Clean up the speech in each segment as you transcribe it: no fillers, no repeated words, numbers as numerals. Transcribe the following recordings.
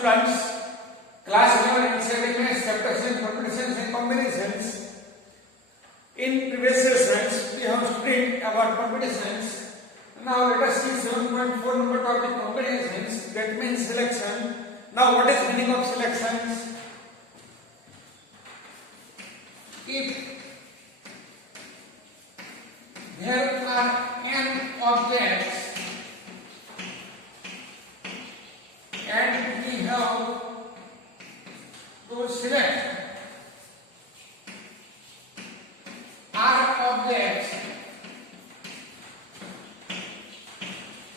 students, class 11 incident subtractions, permutations and combinations. In previous sessions we have studied about permutations. Now let us see 7.4 number topic, combinations. That means selection. Now what is meaning of selections? If there are n objects and we have to select r objects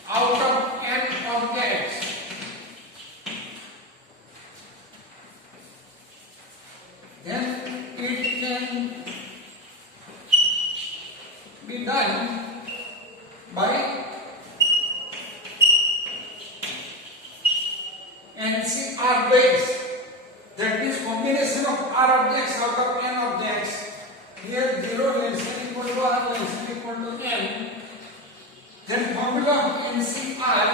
out of n objects, then it can be done by NCR base. That means combination of r objects out of n objects. Here 0 less than equal to r less than equal to n. Then formula of NCR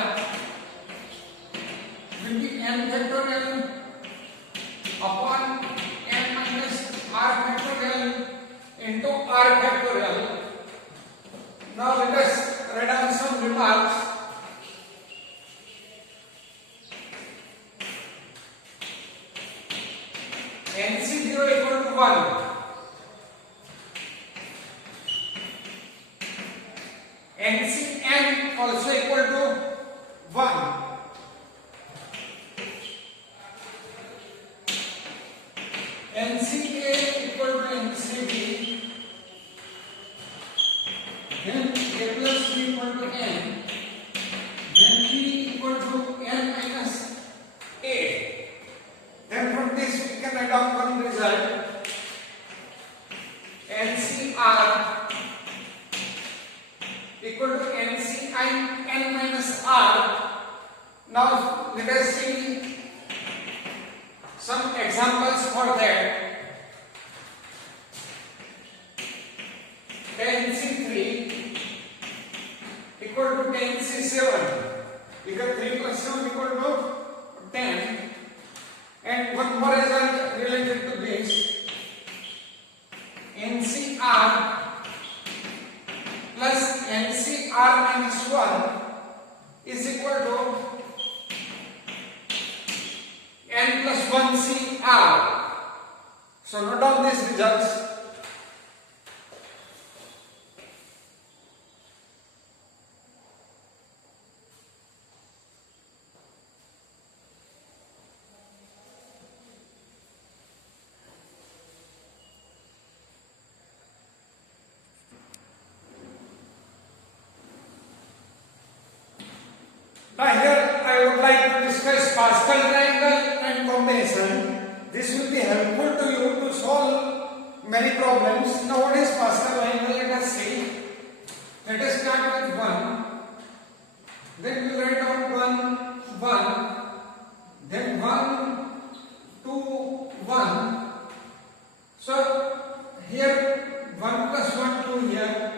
will be n factorial upon n minus r factorial into r factorial. Now let us write down some remarks. NC0 equal to 1. NCn also equal to 1. NCA equal to NCB. Then A plus B equal to n. Then B equal to n minus A. Then from this we can write down one result. NCR equal to NCi n minus r. Now let us see some examples for that. 10C3 equal to 10C7. Because 3 plus 7 equal to 10. And one more result related to this. NCR plus NCR minus 1 is equal to n plus 1CR. So note down these results. Now here I would like to discuss Pascal triangle and combination. This will be helpful to you to solve many problems. Now what is Pascal triangle? Let us see. Let us start with 1. Then we write down 1, 1. Then 1, 2, 1. So here 1 plus 1, 2 here.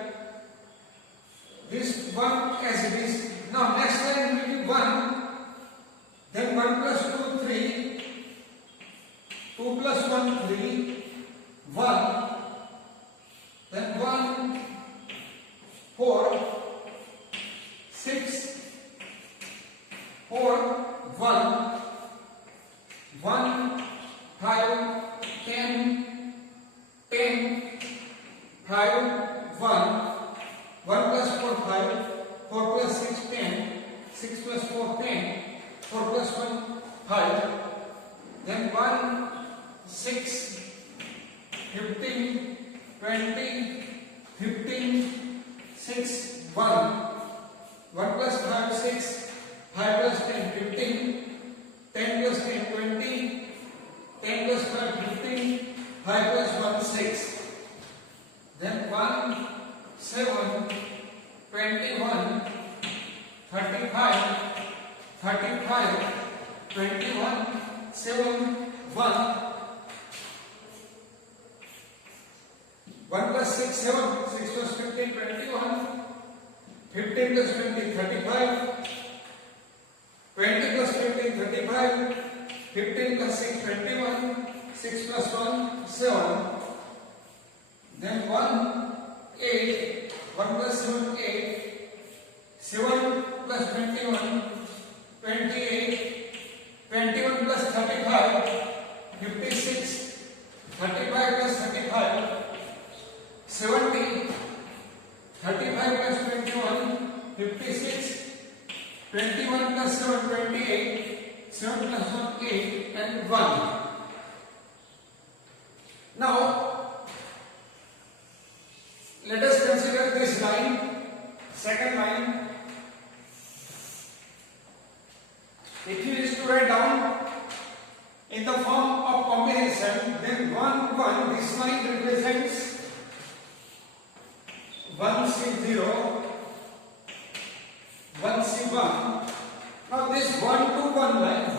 This 1 as it is. Now next line will be 1, then 1 plus 2, 3, 2 plus 1, 3, 1, then 1, 4, 6, 4, 1, 1, 5, 10, 10, 5, 1, 1 plus 4, 5, 4 plus 6, 10, 6 plus 4, 10, 4 plus 1, 5, then 1, 6, 15, 20, 15, 6, 1, 1 plus 5, 6, 5 plus 10, 15, 10 plus 10, 20, 10 plus 5, 15, 5 plus 1, 6, then 1, 7, 21, 35, 35, 21, 7, 1, 1 plus 6, 7, 6 plus 15, 21, 15 plus 20, 35, 20 plus 15, 35, 15 plus 6, 21. 6 plus 1, 7. Then 1, 8. 1 plus 7, 8. 7 plus 21, 28. 21 plus 35, 56. 35 plus 35, 70. 35 plus 21, 56. 21 plus 7, 28. 7 plus 1, 8 and 1. Now, let us consider this line, second line. If you used to write down in the form of combination, then 1, 1, this line represents 1 C 0, 1 C 1. Now this 1 to 1 line,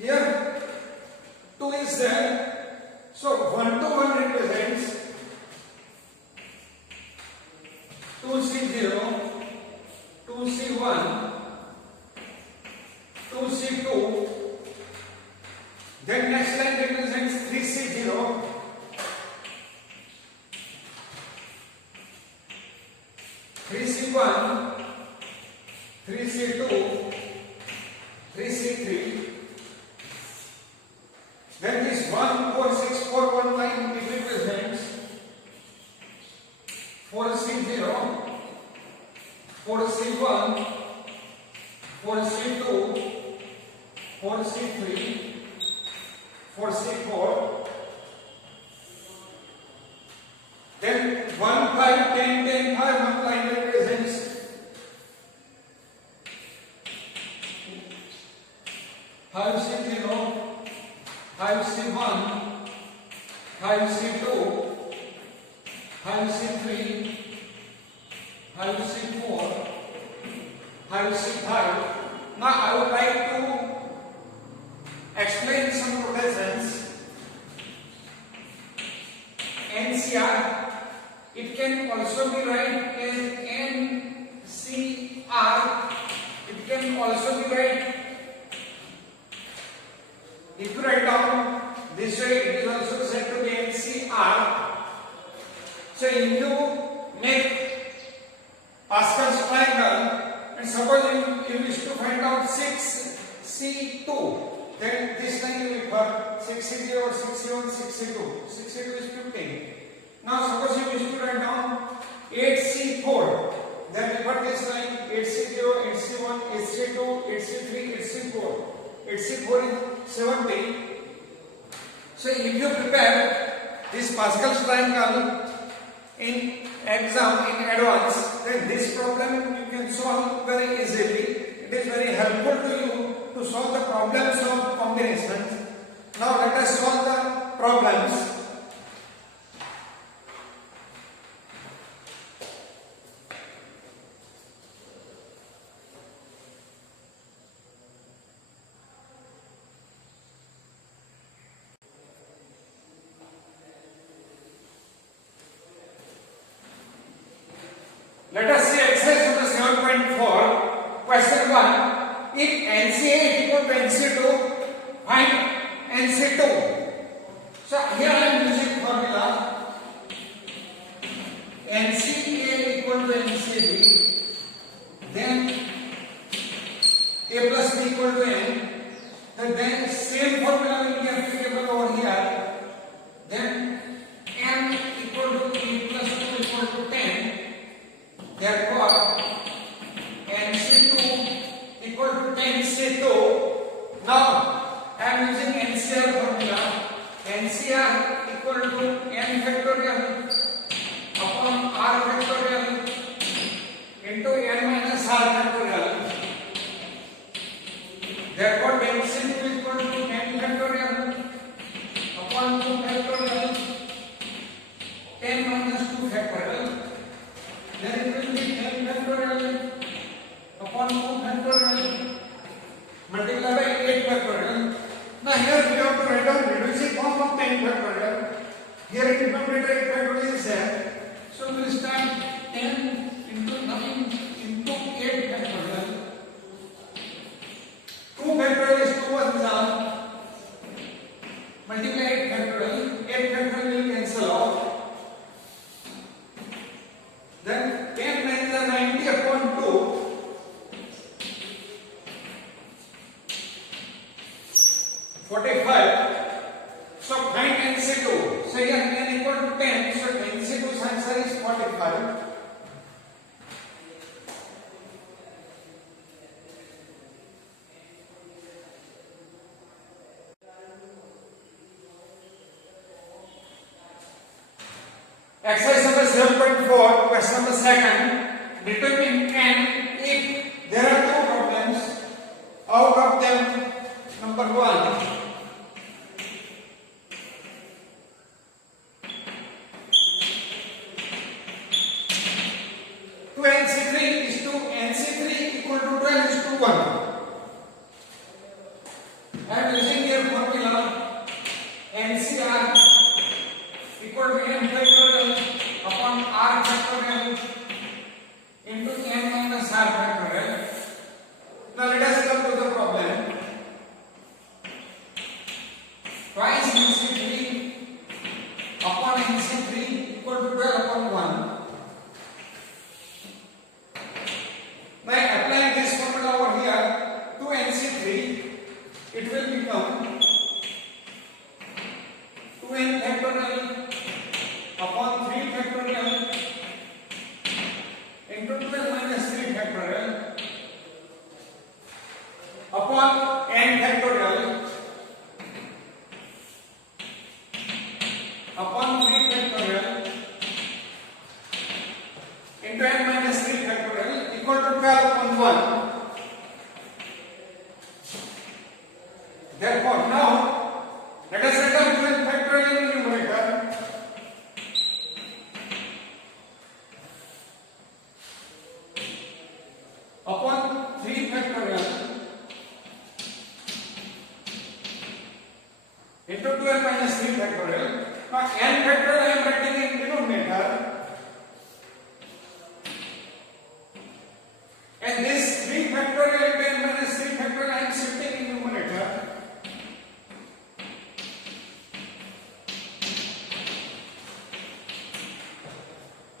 here 2 is there. So 1 to 1 represents 2C0, 2C1, 2C2. Then next line represents 3C0, 3C1, 3C2, 3C3. Then this 1, 4, 6, 4, 1 line, it represents 4C0, 4C1, 4C2, 4C3, 4C4. Then 1, 5, 10, 10, 5, 1 line represents 5C0, 5C1, 5C2, 5C3, 5C4, 5C5. Now I would like to explain some notations. NCR, it can also be written as NCR. It can also be written, if you write down this way, it is also said to be NCR. So if you make Pascal's triangle, and suppose you wish to find out 6C2, then this line you will refer 6C0, 6C1, 6C2. 6C2 is 15. Now suppose you wish to write down 8C4, then refer this line 8C0, 8C1, 8C2, 8C3, 8C4. 8C4 is 70. So if you prepare this Pascal's triangle in exam in advance, then this problem you can solve very easily. It is very helpful to you to solve the problems of combinations. Now let us solve the problems. Let us see exercise number 7.4. Question 1. If NCA is equal to NC2, find NC2. So here I am using formula. NCA equal to NCB. Then A plus B equal to N. Then same formula will be applicable over here. Then N equal to E plus 2 equal to 10. Therefore, NC2 equal to 10C2. Now, I am using NCR formula. NCR equal to N factorial upon R factorial into N minus R factorial. Therefore, NC2 equal to N factorial upon 2 factorial, 10 minus 2 factorial. Then it will be 10 factorial upon 2 factorial multiplied by 8 factorial. Now here we have to write down reducing form of 10 factorial. Here in denominator 8 factorial is there. So we will start 10 into 9 into 8 factorial. 2 factorial is 2 ones 45. So find NC2. So here n equal to 10. So NC2's answer is 45. Exercise number 7.4, question number 2. Determine n if there are two problems. Out of them, number 1. NC3 is to NC3 equal to 12 is to 1. I am using here formula NCR equal to n factorial upon r factorial into n minus r factorial. Now let us come to the problem. Twice NC3 upon NC3 equal to 12 upon 1. By applying this formula over here to NC3, it will become 2n factorial upon 3 factorial into 12 minus 3 factorial upon n factorial upon 3 factorial into n minus 3 factorial equal to 12 upon 1. Therefore, now let us write down 12 factorial in the numerator upon 3 factorial into 12 minus 3 factorial. Now n factorial I am writing in denominator. And this 3 factorial into n minus 3 factorial I am shifting in numerator.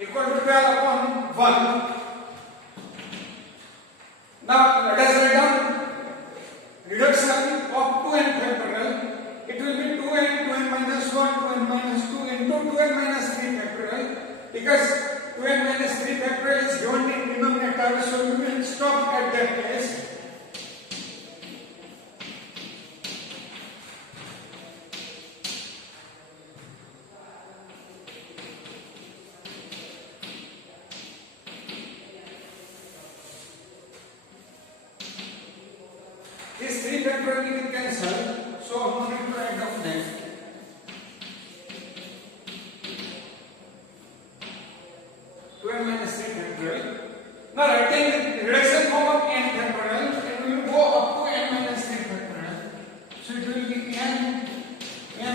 Equal to 12 upon 1. Now let us write down reduction of 2n factorial. It will be 2n, 2n minus 1, 2n minus 2 into 2n minus 3 factorial. Because 2n minus 3 factorial is given in denominator, so we will stop at that place. This 3 factorial will cancel, so no need to add of them. Minus 3 factorial. Now writing the reduction form of n factorial, and we will go up to n minus 3 factorial. So it will be n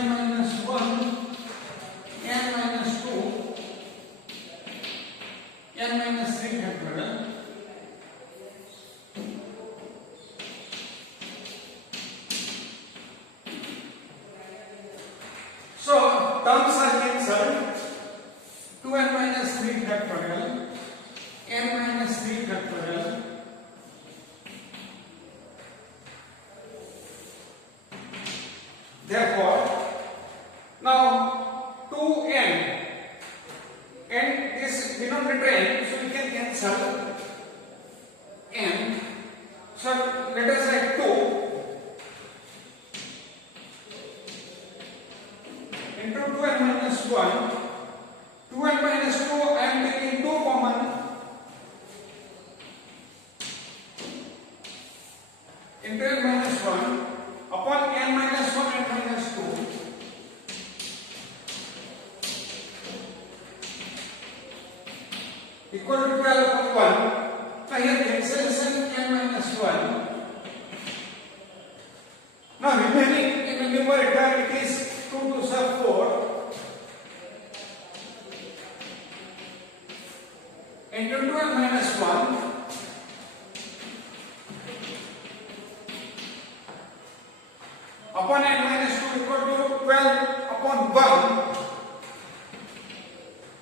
minus 1, n minus 2, n minus 3 factorial. So terms are cancelled. 2n minus 3 factorial, n minus 3 factorial, therefore, now 2n, and this denominator n, so we can cancel n, so let us write 2 into 2n minus 1. 2n minus 2, I am taking 2 common into n minus 1 upon n minus 1 and minus 2 equal to 12 upon 1. Now here cancellation n minus 1. Now remaining in the numerator it is 2 to the 4. Into 2n minus 1 upon n minus 2 equal to 12 upon 1.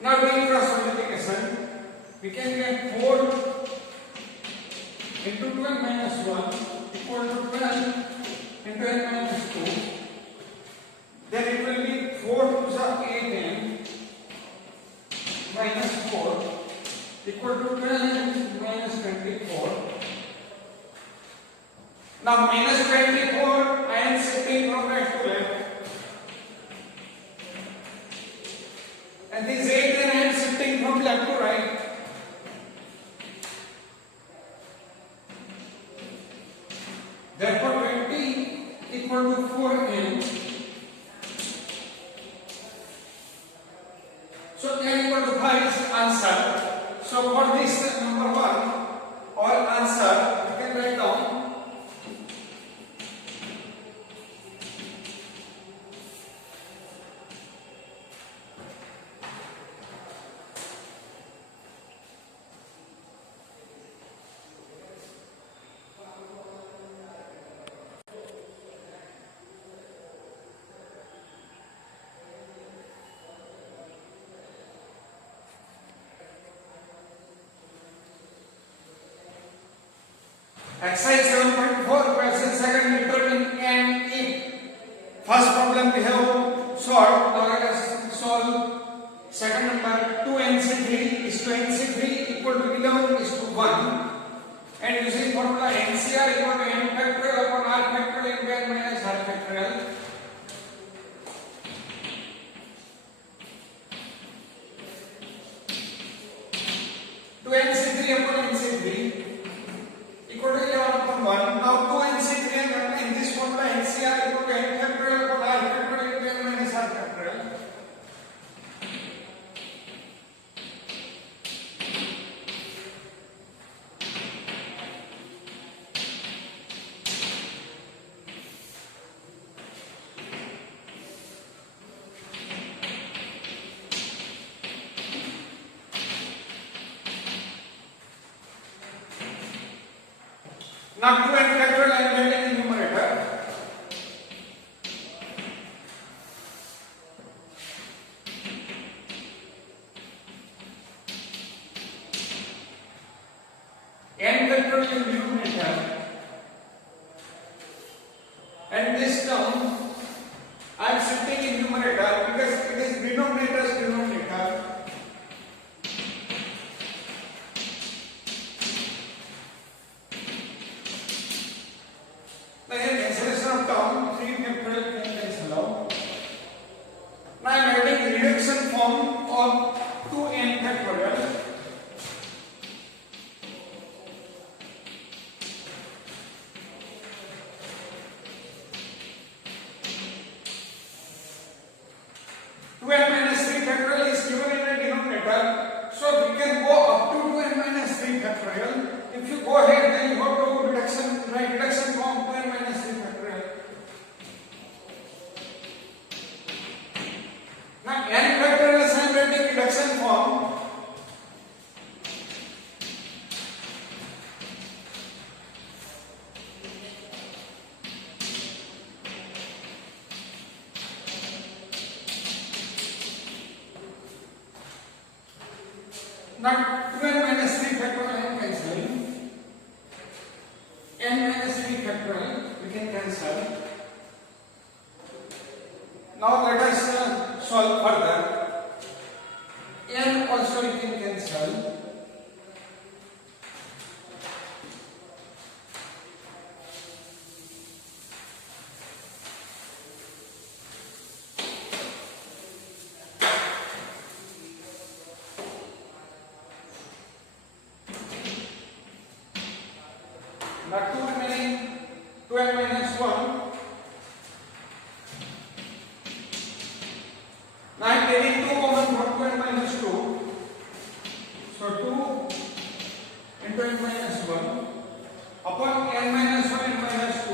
Now doing cross multiplication, we can get 4 into 2n minus 1 equal to 12 into n minus 2. of 8n minus 4 equal to 12 minus 24. Now minus 24 I am shifting from right to left, and this 8n I am shifting from left to right. Therefore 20 equal to 4n. So n equal to 5 is answer. So for this number 1, all answer you can write down. Exercise 7.4, question second, determine and if. First problem we have solved. Now let us solve second number. 2nc3 is to nc3 equal to 11 is to 1, and using formula NCR equal to n factorial upon r factorial into n minus r factorial. To nc3 upon nc3 equal to 11 upon 1. Now 2nc3 and in this formula NCR equal to n factorial upon r factorial into n minus r factorial. Now 2n factorial I am writing in numerator. N factorial in numerator, and this term I am shifting in numerator because it is denominator's denominator. Now here cancellation of term 3 factorial can cancel out. Now I am adding reduction form of 2n factorial. Is given in the denominator, so we can go up to 2n minus 3 factorial. If you go ahead, then you have to reduction, write reduction form 2n minus 3 factorial. Now n factorial is I am writing reduction form. Now 2n minus 3 factorial I am cancelling. N minus 3 factorial we can cancel. Now let us solve further. N also we can cancel. Now 2 remaining, 2n minus 1. Now I am taking 2 common from 2n minus 2. So 2 into n minus 1 upon n minus 1 n minus 2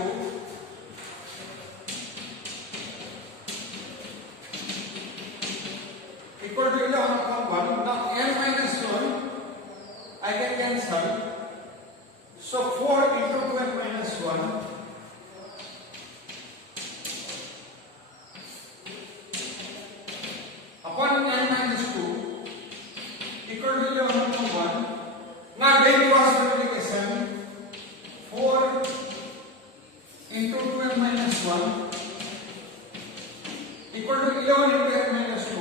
equal to 11 upon 1. Now n minus 1 I can cancel. So 4 into 2n minus 1 upon n minus 2 equal to 11 upon 1. Now doing cross multiplication, 4 into 2n minus 1 equal to 11 into n minus 2.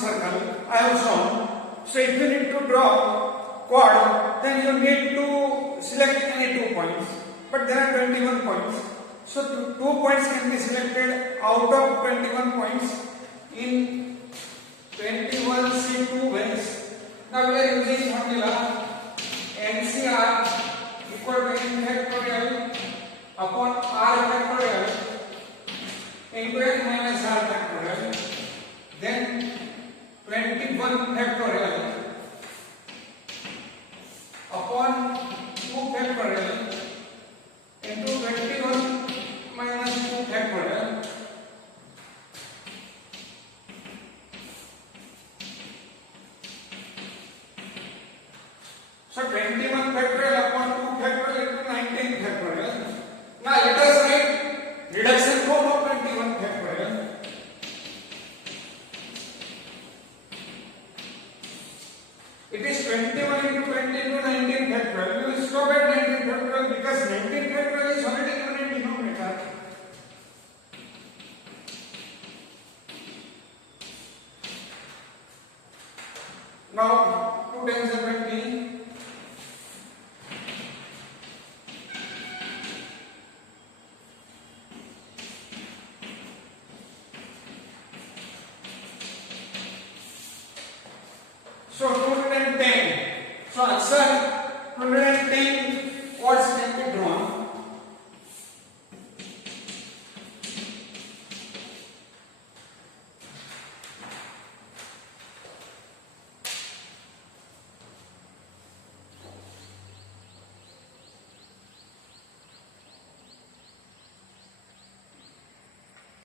circle I have shown. So if you need to draw chord, then you need to select any 2 points. But there are 21 points. So 2 points can be selected out of 21 points in 21 C2 ways. Now we are using formula NCR equal to N factorial upon R factorial into N minus R factorial, then 21 factorial upon 2 factorial into 21 minus 2 factorial. So 21 factorial upon 2 factorial into 19 factorial. Now let us write reduction form of 21 factorial. It is 21 into 20 into 19 factorial. We will stop at 19 factorial because 19 factorial is already given in denominator. Now 2 times 20. So 210. So answer